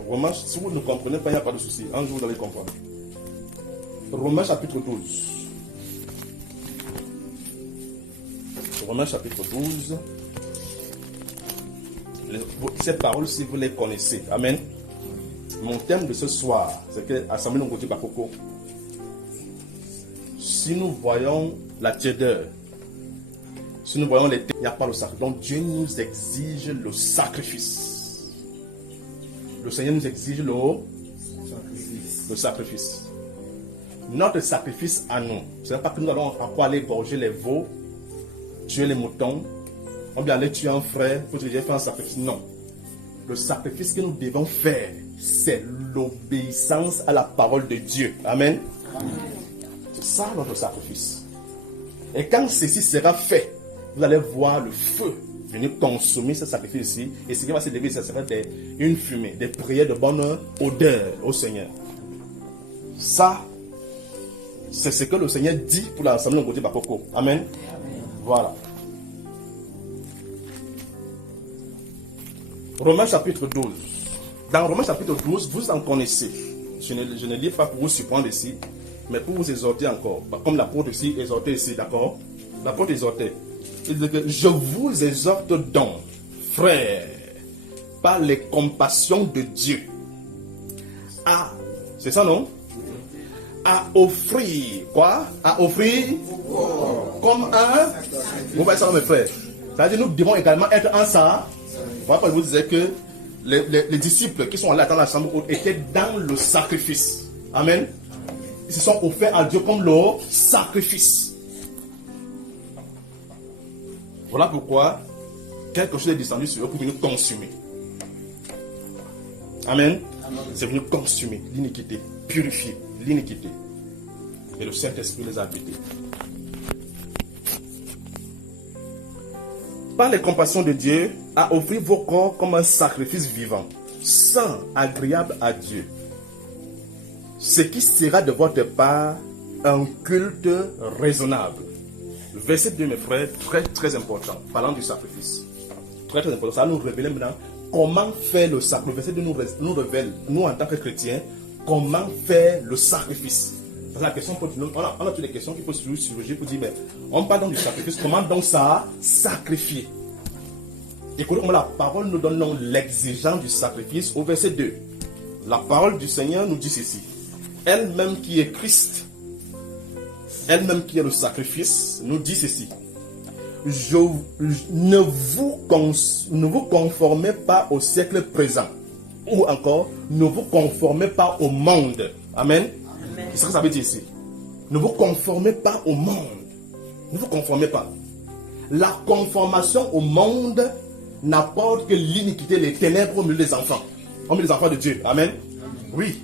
Romains, si vous ne comprenez pas, il n'y a pas de souci. Un jour, vous allez comprendre. Romains chapitre 12. Romains chapitre 12. Ces paroles, si vous les connaissez. Amen. Mon thème de ce soir, c'est que Assemblée Nongoti Bakoko, si nous voyons la tiédeur, si nous voyons les thèmes, il n'y a pas le sacrifice. Donc Dieu nous exige le sacrifice. Le Seigneur nous exige le sacrifice. Notre sacrifice à nous, ce n'est pas que nous allons encore aller égorger les veaux, tuer les moutons, ou bien aller tuer un frère pour te dire faire un sacrifice. Non. Le sacrifice que nous devons faire, c'est l'obéissance à la parole de Dieu. Amen. Amen. C'est ça notre sacrifice. Et quand ceci sera fait, vous allez voir le feu venir consumer ce sacrifice ici. Et ce qui va se déverser, ce sera une fumée, des prières de bonne odeur au Seigneur. Ça, c'est ce que le Seigneur dit pour l'Assemblée Nongoti Bakoko. Amen. Amen. Voilà. Romains chapitre 12. Dans Romains chapitre 12, vous en connaissez. Je ne lis pas pour vous surprendre ici, mais pour vous exhorter encore. Comme l'apôtre ici, exhorté ici, d'accord? L'apôtre exhorté. Il dit que je vous exhorte donc, frères, par les compassions de Dieu, à, c'est ça non? À offrir, quoi? À offrir comme un, vous voyez ça mes frères? C'est-à-dire nous devons également être en ça. Voilà pourquoi je vous disais que les disciples qui sont allés attendre la chambre haute étaient dans le sacrifice. Amen. Ils se sont offerts à Dieu comme leur sacrifice. Voilà pourquoi quelque chose est descendu sur eux pour venir consumer. Amen. C'est venu consumer l'iniquité, purifier l'iniquité. Et le Saint-Esprit les a habités. Par les compassions de Dieu, à offrir vos corps comme un sacrifice vivant, saint, agréable à Dieu. Ce qui sera de votre part un culte raisonnable. Verset 2, mes frères, très très important, parlant du sacrifice. Très très important, ça nous révèle maintenant comment faire le sacrifice. Le verset 2 nous révèle, nous en tant que chrétiens, comment faire le sacrifice. Parce que la question, on a toutes les questions qui peuvent se surgir pour dire, mais on parle donc du sacrifice, comment donc ça sacrifier? Écoutez comment la parole nous donne l'exigence du sacrifice au verset 2. La parole du Seigneur nous dit ceci. Elle-même qui est Christ, elle-même qui est le sacrifice, nous dit ceci. Ne vous conformez pas au siècle présent. Ou encore, ne vous conformez pas au monde. Amen. C'est ce que ça veut dire ici. Ne vous conformez pas au monde. Ne vous conformez pas. La conformation au monde n'apporte que l'iniquité, les ténèbres au milieu des enfants. Au milieu des enfants de Dieu. Amen. Oui.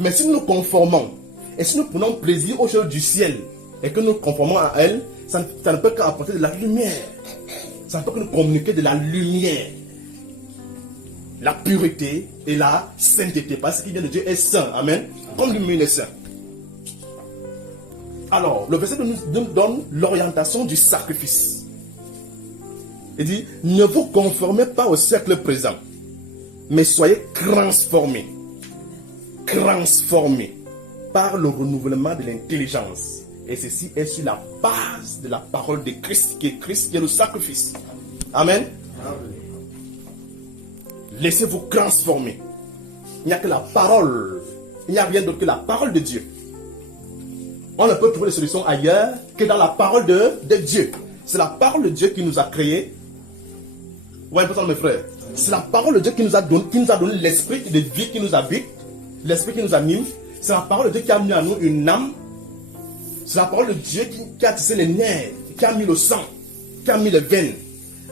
Mais si nous nous conformons, et si nous prenons plaisir aux choses du ciel, et que nous nous conformons à elles, ça ne peut qu'apporter de la lumière. Ça ne peut que nous communiquer de la lumière. La pureté et la sainteté. Parce qu'il vient de Dieu est saint. Amen. Comme lui-même est saint. Alors, le verset nous donne l'orientation du sacrifice. Il dit, ne vous conformez pas au siècle présent, mais soyez transformés. Transformés. par le renouvellement de l'intelligence. Et ceci est sur la base de la parole de Christ, qui est le sacrifice. Amen. Laissez-vous transformer. Il n'y a que la parole. Il n'y a rien d'autre que la parole de Dieu. On ne peut trouver des solutions ailleurs que dans la parole de Dieu. C'est la parole de Dieu qui nous a créés. Ouais, mes frères. C'est la parole de Dieu qui nous a donné l'esprit de vie qui nous habite, l'esprit qui nous anime. C'est la parole de Dieu qui a mis à nous une âme. C'est la parole de Dieu qui a tissé les nerfs, qui a mis le sang, qui a mis les veines.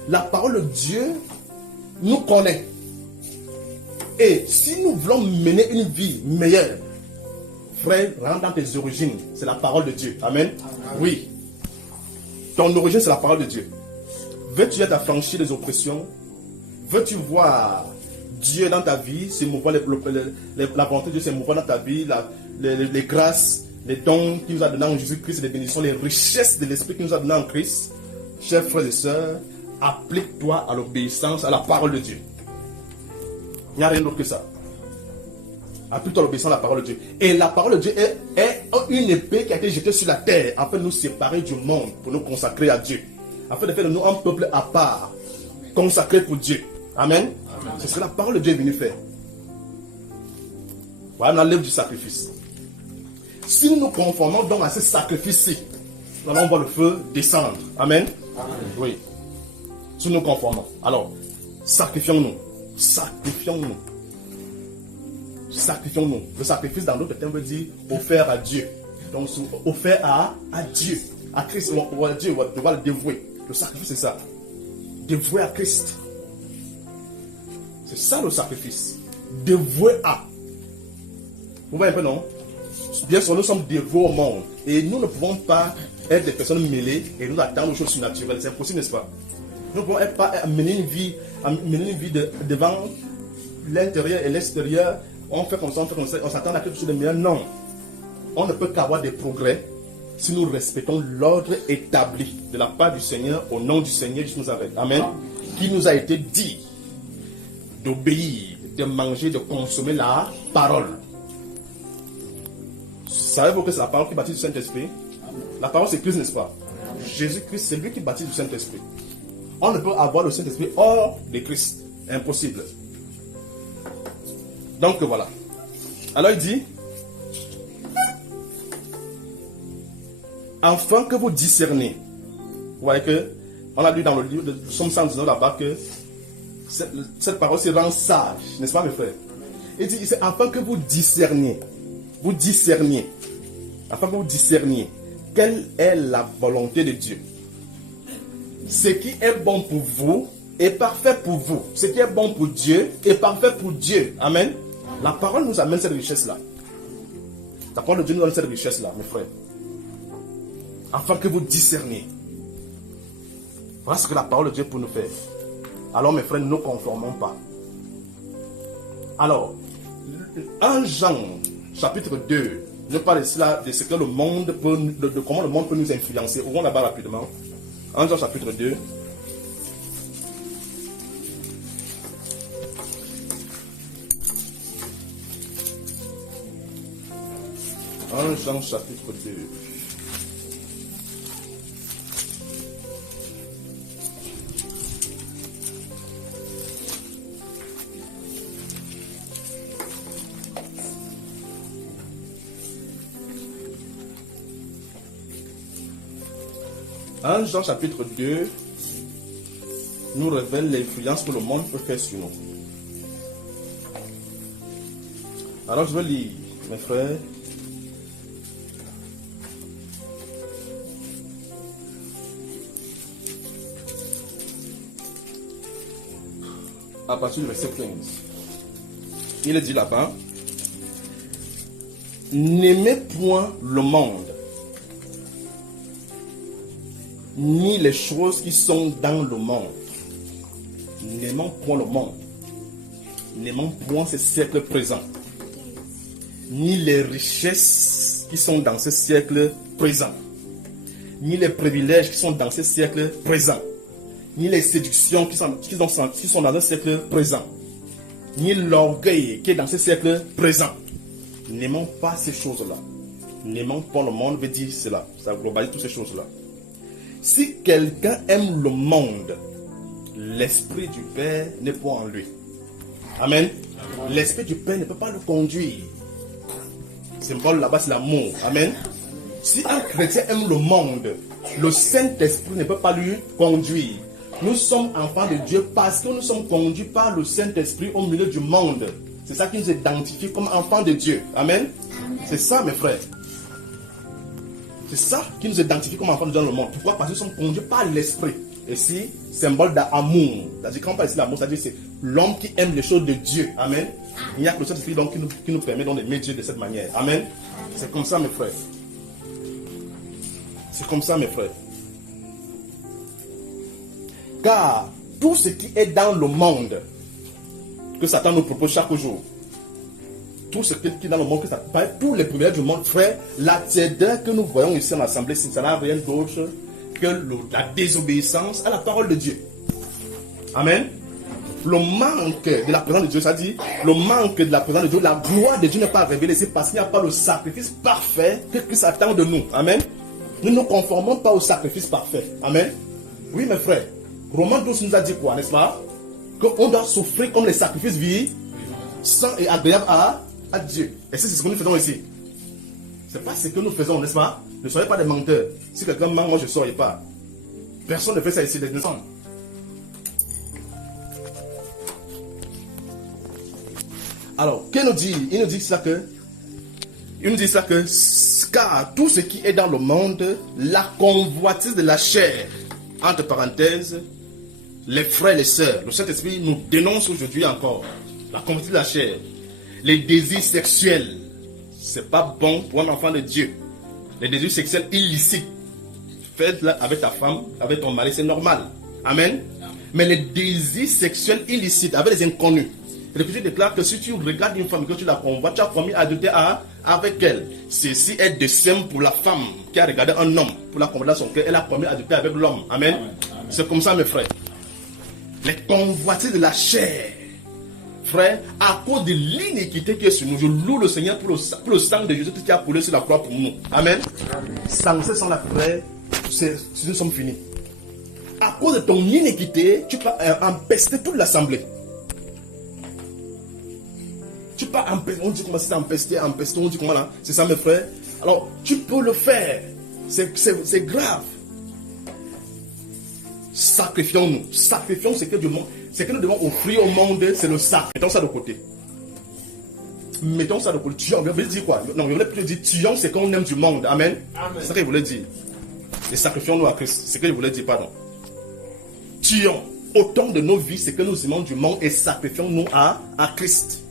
La parole de Dieu nous connaît. Et si nous voulons mener une vie meilleure, frère, rentre dans tes origines. C'est la parole de Dieu. Amen. Oui. Ton origine, c'est la parole de Dieu. Veux-tu être affranchi des oppressions? Veux-tu voir Dieu dans ta vie, la volonté de Dieu s'émouvoir dans ta vie, les grâces, les dons qu'il nous a donnés en Jésus-Christ, les bénédictions, les richesses de l'Esprit qu'il nous a donnés en Christ? Chers frères et sœurs, applique-toi à l'obéissance, à la parole de Dieu. Il n'y a rien d'autre que ça. Applique-toi à l'obéissance à la parole de Dieu. Et la parole de Dieu est une épée qui a été jetée sur la terre afin de nous séparer du monde, pour nous consacrer à Dieu. Afin de faire de nous un peuple à part, consacré pour Dieu. Amen. C'est ce que la parole de Dieu est venue faire. Voilà, on enlève du sacrifice. Si nous nous conformons donc à ce sacrifice-ci, nous allons voir le feu descendre. Amen. Oui. Si nous nous conformons. Alors, sacrifions-nous. Sacrifions-nous. Sacrifions-nous. Le sacrifice dans l'autre terme veut dire offert à Dieu. Donc, offert à Dieu. À Christ, à Dieu, on va le dévouer. Le sacrifice, c'est ça. Dévouer à Christ. C'est ça le sacrifice. Dévouer à. Vous voyez un peu, non? Bien sûr, nous sommes dévoués au monde. Et nous ne pouvons pas être des personnes mêlées et nous attendre aux choses surnaturelles. C'est impossible, n'est-ce pas? Nous ne pouvons pas mener une vie devant l'intérieur et l'extérieur. On fait comme ça, on s'attend à quelque chose de meilleur. Non. On ne peut qu'avoir des progrès si nous respectons l'ordre établi de la part du Seigneur, au nom du Seigneur Jésus nous arrête. Amen. Qui nous a été dit d'obéir, de manger, de consommer la parole. Savez-vous que c'est la parole qui baptise du Saint-Esprit? La parole c'est Christ, n'est-ce pas? Jésus-Christ, c'est lui qui baptise du Saint-Esprit. On ne peut avoir le Saint-Esprit hors de Christ. Impossible. Donc voilà. Alors il dit, afin que vous discernez. Vous voyez que, on a lu dans le livre de Somme 119 là-bas que cette parole se rend sage, n'est-ce pas mes frères? Il dit, c'est afin que vous discerniez. Vous discerniez. Afin que vous discerniez quelle est la volonté de Dieu. Ce qui est bon pour vous est parfait pour vous. Ce qui est bon pour Dieu est parfait pour Dieu. Amen. La parole nous amène cette richesse-là. La parole de Dieu nous donne cette richesse-là, mes frères. Afin que vous discerniez. Voilà ce que la parole de Dieu peut nous faire. Alors, mes frères, ne nous conformons pas. Alors, 1 Jean, chapitre 2, nous parle ici là de ce que le monde peut, de comment le monde peut nous influencer. Ouvrons là-bas rapidement. 1 Jean, chapitre 2. 1 Jean, chapitre 2. Jean chapitre 2 nous révèle l'influence que le monde peut faire sur nous. Alors je vais lire, mes frères. À partir du verset 15. Il est dit là-bas, n'aimez point le monde, ni les choses qui sont dans le monde. N'aimons point le monde. N'aimons point ce siècle présent. Ni les richesses qui sont dans ce siècle présent. Ni les privilèges qui sont dans ce siècle présent. Ni les séductions qui sont dans ce siècle présent. Ni l'orgueil qui est dans ce siècle présent. N'aimons pas ces choses-là. N'aimons pas le monde veut dire cela. Ça globalise toutes ces choses-là. Si quelqu'un aime le monde, l'Esprit du Père n'est pas en lui. Amen. L'Esprit du Père ne peut pas le conduire. Le symbole là-bas, c'est l'amour. Amen. Si un chrétien aime le monde, le Saint-Esprit ne peut pas lui conduire. Nous sommes enfants de Dieu parce que nous sommes conduits par le Saint-Esprit au milieu du monde. C'est ça qui nous identifie comme enfants de Dieu. Amen. C'est ça, mes frères. C'est ça qui nous identifie comme enfants de Dieu dans le monde. Pourquoi? Parce que nous sommes conduits par l'Esprit. Et si, symbole d'amour. C'est-à-dire, quand on parle ici d'amour, c'est-à-dire c'est l'homme qui aime les choses de Dieu. Amen. Il n'y a que le Saint-Esprit donc qui nous permet d'aimer Dieu de cette manière. Amen. C'est comme ça, mes frères. C'est comme ça, mes frères. Car tout ce qui est dans le monde, que Satan nous propose chaque jour, tout ce qui est dans le monde, que Satan, tous les privilèges du monde, frère, la tiédeur que nous voyons ici en assemblée, ça n'a rien d'autre que la désobéissance à la parole de Dieu. Amen. Le manque de la présence de Dieu, ça dit, le manque de la présence de Dieu, la gloire de Dieu n'est pas révélée, c'est parce qu'il n'y a pas le sacrifice parfait que Christ attend de nous. Amen. Nous ne nous conformons pas au sacrifice parfait. Amen. Oui, mes frères. Romains 12 nous a dit quoi, n'est-ce pas? Qu'on doit souffrir comme les sacrifices vivants et agréables à Dieu. Et c'est ce que nous faisons ici. Ce n'est pas ce que nous faisons, n'est-ce pas? Ne soyez pas des menteurs. Si quelqu'un ment, moi je ne saurais pas. Personne ne fait ça ici, les enfants. Alors, qu'est-ce qu'il nous dit? Il nous dit ça que, car tout ce qui est dans le monde, la convoitise de la chair, entre parenthèses, les frères et les sœurs, le Saint-Esprit nous dénonce aujourd'hui encore la convoitise de la chair, les désirs sexuels, c'est pas bon pour un enfant de Dieu. Les désirs sexuels illicites, faites-le avec ta femme, avec ton mari, c'est normal. Amen. Mais les désirs sexuels illicites avec les inconnus, l'Écriture déclare que si tu regardes une femme et que tu la convoites, tu as commis adultère avec elle. Ceci est de simple pour la femme qui a regardé un homme pour la convoiter dans son cœur. Elle a commis adultère avec l'homme. Amen. C'est comme ça, mes frères. Les convoitises de la chair, frère, à cause de l'iniquité qui est sur nous, je loue le Seigneur pour le sang de Jésus qui a coulé sur la croix pour nous. Amen. Sans ce sang, la frère, nous sommes finis. À cause de ton iniquité, tu peux empester toute l'assemblée. Tu peux empester, on dit comment c'est empester, on dit comment là, c'est ça mes frères. Alors, tu peux le faire. C'est grave. Sacrifions-nous. Sacrifions ce que nous devons offrir au monde, c'est le sac. Mettons ça de côté. Mettons ça de côté. Tuons, il veut dire quoi? Non, il voulait plus dire tuons, c'est qu'on aime du monde. Amen. C'est ce qu'il voulait dire. Et sacrifions-nous à Christ. C'est ce qu'il voulait dire, pardon. Tuons autant de nos vies, c'est que nous aimons du monde et sacrifions-nous à Christ.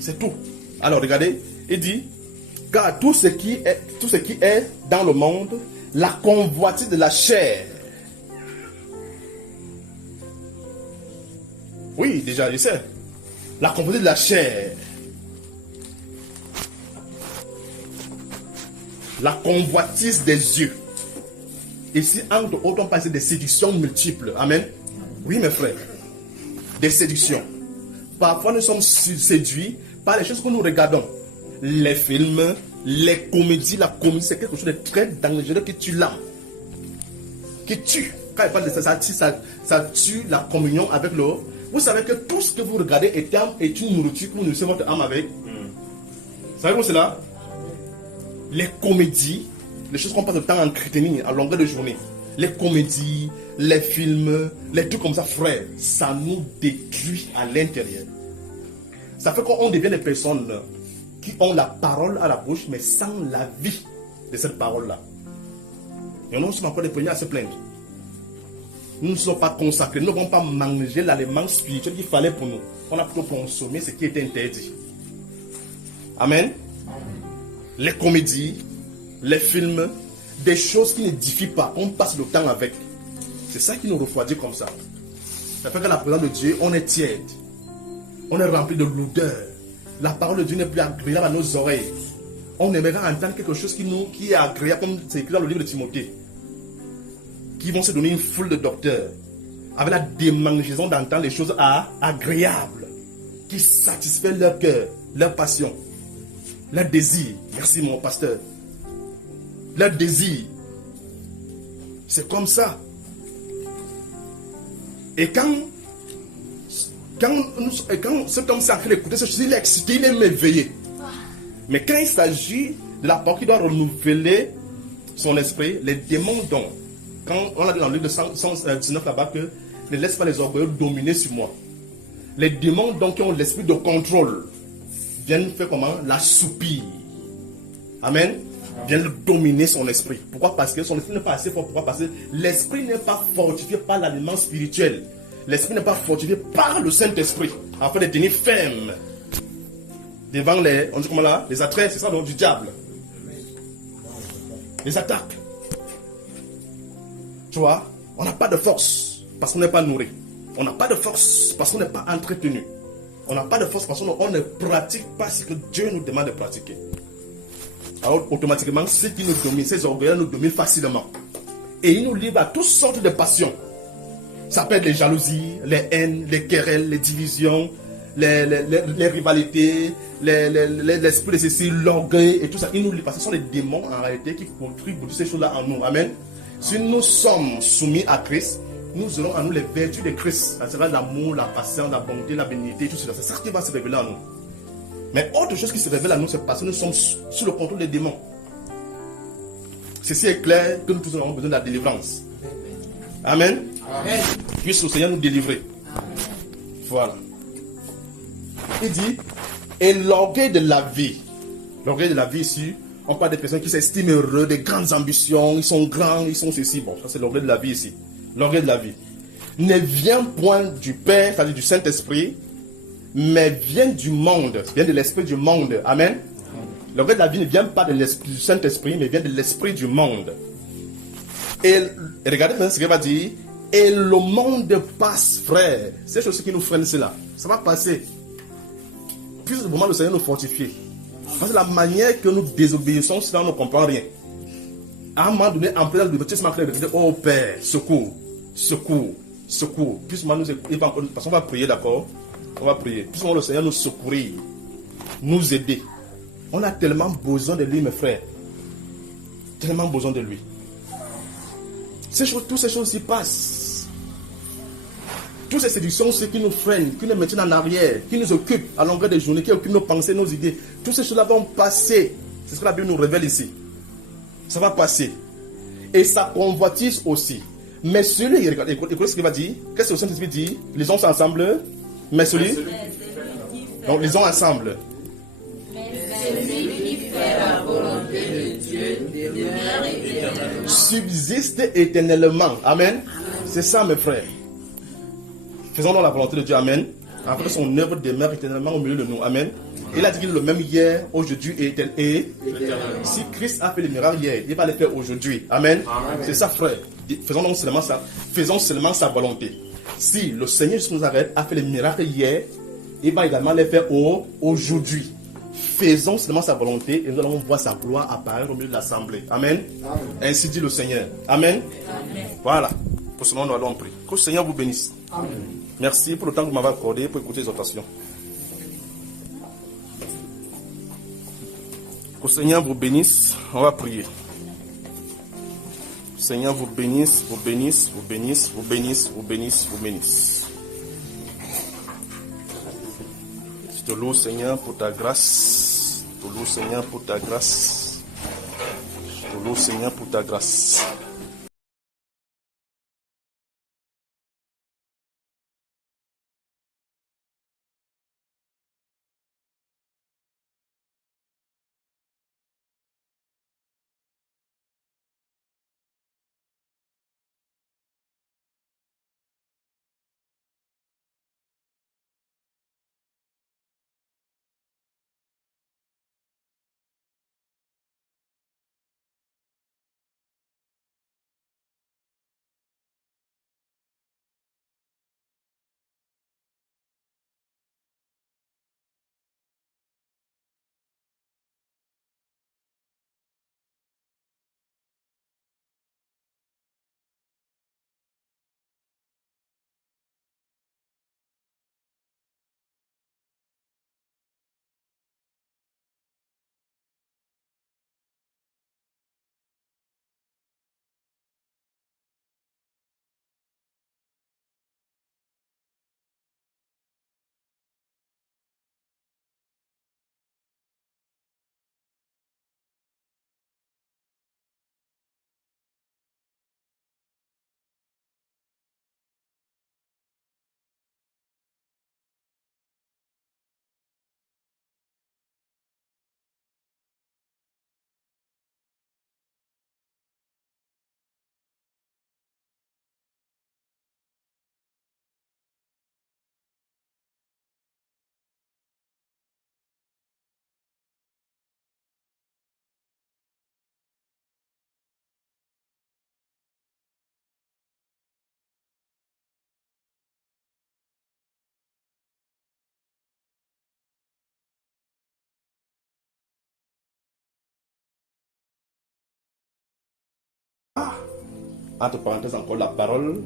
C'est tout. Alors regardez, il dit, car tout ce qui est dans le monde, la convoitise de la chair. Oui, déjà, je sais. La convoitise de la chair. La convoitise des yeux. Ici, entre autres, on parle des séductions multiples. Amen. Oui, mes frères. Des séductions. Parfois, nous sommes séduits par les choses que nous regardons. Les films, les comédies. La comédie, c'est quelque chose de très dangereux qui tue l'âme. Qui tue. Quand il parle de ça, ça tue la communion avec le... Vous savez que tout ce que vous regardez est une nourriture que vous nourrissez votre âme avec. Savez-vous cela? Les comédies, les choses qu'on passe le temps à entretenir à longueur de journée. Les comédies, les films, les trucs comme ça, frère, ça nous détruit à l'intérieur. Ça fait qu'on devient des personnes qui ont la parole à la bouche, mais sans la vie de cette parole-là. Et nous sommes encore les premiers à se plaindre. Nous ne sommes pas consacrés, nous n'avons pas mangé l'aliment spirituel qu'il fallait pour nous. On a plutôt consommé ce qui était interdit. Amen. Les comédies, les films, des choses qui n'édifient pas, on passe le temps avec. C'est ça qui nous refroidit comme ça. Ça fait que la présence de Dieu, on est tiède. On est rempli de l'odeur. La parole de Dieu n'est plus agréable à nos oreilles. On aimerait entendre quelque chose qui est agréable, comme c'est écrit dans le livre de Timothée. Qui vont se donner une foule de docteurs. Avec la démangeaison d'entendre les choses agréables. Qui satisfait leur cœur, leur passion. Leur désir, merci mon pasteur. Leur désir, c'est comme ça. Et quand cet homme s'est en train d'écouter cette chose, il est excité, il est éveillé. Mais quand il s'agit de la parole qui doit renouveler son esprit, les démons dont, quand on a dit dans le livre de 119 là-bas que ne laisse pas les orgueilleux dominer sur moi. Les démons donc qui ont l'esprit de contrôle viennent faire comment? L'assoupir. Amen. Viennent dominer son esprit. Pourquoi? Parce que son esprit n'est pas assez fort. Pourquoi? Parce que l'esprit n'est pas fortifié par l'aliment spirituel. L'esprit n'est pas fortifié par le Saint-Esprit afin de tenir ferme devant les, on dit comment là, les attraits, c'est ça, donc, du diable. Les attaques. Tu vois, on n'a pas de force parce qu'on n'est pas nourri. On n'a pas de force parce qu'on n'est pas entretenu. On n'a pas de force parce qu'on ne pratique pas ce que Dieu nous demande de pratiquer. Alors, automatiquement, ceux qui nous dominent, ces orgueils nous dominent facilement. Et ils nous livrent à toutes sortes de passions. Ça peut être les jalousies, les haines, les querelles, les divisions, les rivalités, l'esprit de ceci, l'orgueil et tout ça. Ils nous livrent parce que ce sont les démons en réalité qui contribuent ces choses-là en nous. Amen. Si nous sommes soumis à Christ, nous aurons en nous les vertus de Christ. Ça sera l'amour, la patience, la bonté, la bénignité, tout cela. C'est ça qui va se révéler en nous. Mais autre chose qui se révèle à nous, c'est parce que nous sommes sous le contrôle des démons. Ceci est clair que nous tous avons besoin de la délivrance. Amen. Amen. Puisse le Seigneur nous délivrer. Amen. Voilà. Il dit, et l'orgueil de la vie. L'orgueil de la vie ici, on parle des personnes qui s'estiment heureux, des grandes ambitions, ils sont grands, ils sont ceci. Bon, ça c'est l'orgueil de la vie ici. L'orgueil de la vie ne vient point du Père, c'est-à-dire du Saint-Esprit, mais vient du monde, vient de l'esprit du monde. Amen. L'orgueil de la vie ne vient pas de l'esprit du Saint-Esprit, mais vient de l'esprit du monde. Et regardez maintenant ce qu'il va dire. Et le monde passe, frère. C'est chose qui nous freine, c'est là. Ça va passer. Puisse vraiment le Seigneur nous fortifier. Parce que la manière que nous désobéissons, sinon on ne comprend rien. À un moment donné, en plein de dire, oh Père, secours, secours, secours. Puisse nous écouter. Parce qu'on va prier, d'accord? On va prier. Puisse le Seigneur nous secourir, nous aider. On a tellement besoin de lui, mes frères. Tellement besoin de lui. Toutes ces choses s'y passent. Toutes ces séductions, ce qui nous freinent, qui nous maintiennent en arrière, qui nous occupent à longueur de journée, qui occupent nos pensées, nos idées, toutes ces choses-là vont passer. C'est ce que la Bible nous révèle ici. Ça va passer. Et ça convoitise aussi. Mais celui, écoutez ce qu'il va dire. Qu'est-ce que le Saint-Esprit dit? Lisons ensemble. Mais celui. Donc, lisons ensemble. Celui qui fait la volonté de Dieu demeure éternellement. Subsiste éternellement. Amen. C'est ça, mes frères. Faisons donc la volonté de Dieu. Amen. Afin que son œuvre demeure éternellement au milieu de nous. Amen. Il a dit qu'il est le même hier, aujourd'hui et éternellement. Si Christ a fait les miracles hier, il va les faire aujourd'hui. Amen. Amen. C'est ça, frère. Faisons donc seulement ça. Faisons seulement sa volonté. Si le Seigneur Jésus nous arrête, a fait les miracles hier, il va également les faire aujourd'hui. Faisons seulement sa volonté et nous allons voir sa gloire apparaître au milieu de l'assemblée. Amen. Amen. Ainsi dit le Seigneur. Amen. Amen. Voilà. Pour ce moment, nous allons prier. Que le Seigneur vous bénisse. Amen. Merci pour le temps que vous m'avez accordé pour écouter les exhortations. Que le Seigneur vous bénisse. On va prier. Le Seigneur vous bénisse, vous bénisse, vous bénisse, vous bénisse, vous bénisse, vous bénisse. Je te loue, Seigneur, pour ta grâce. Je te loue, Seigneur, pour ta grâce. Je te loue, Seigneur, pour ta grâce. entre parenthèses encore, la parole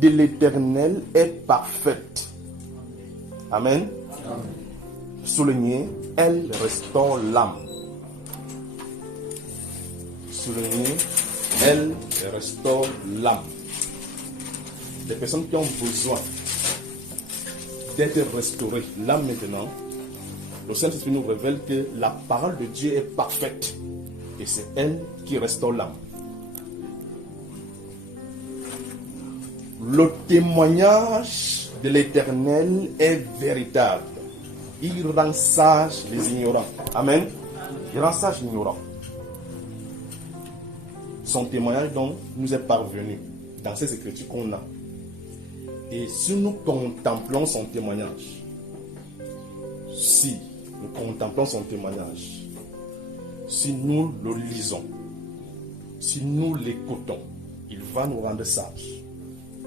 de l'Éternel est parfaite. Amen. Soulignez, elle restaure l'âme. Soulignez, elle restaure l'âme. Les personnes qui ont besoin d'être restaurées, l'âme maintenant, le Saint-Esprit nous révèle que la parole de Dieu est parfaite. Et c'est elle qui restaure l'âme. Le témoignage de l'Éternel est véritable. Il rend sage les ignorants. Amen. Il rend sage l'ignorant. Son témoignage donc nous est parvenu dans ces écritures qu'on a. Et si nous contemplons son témoignage, si nous contemplons son témoignage, si nous le lisons, si nous l'écoutons, il va nous rendre sages.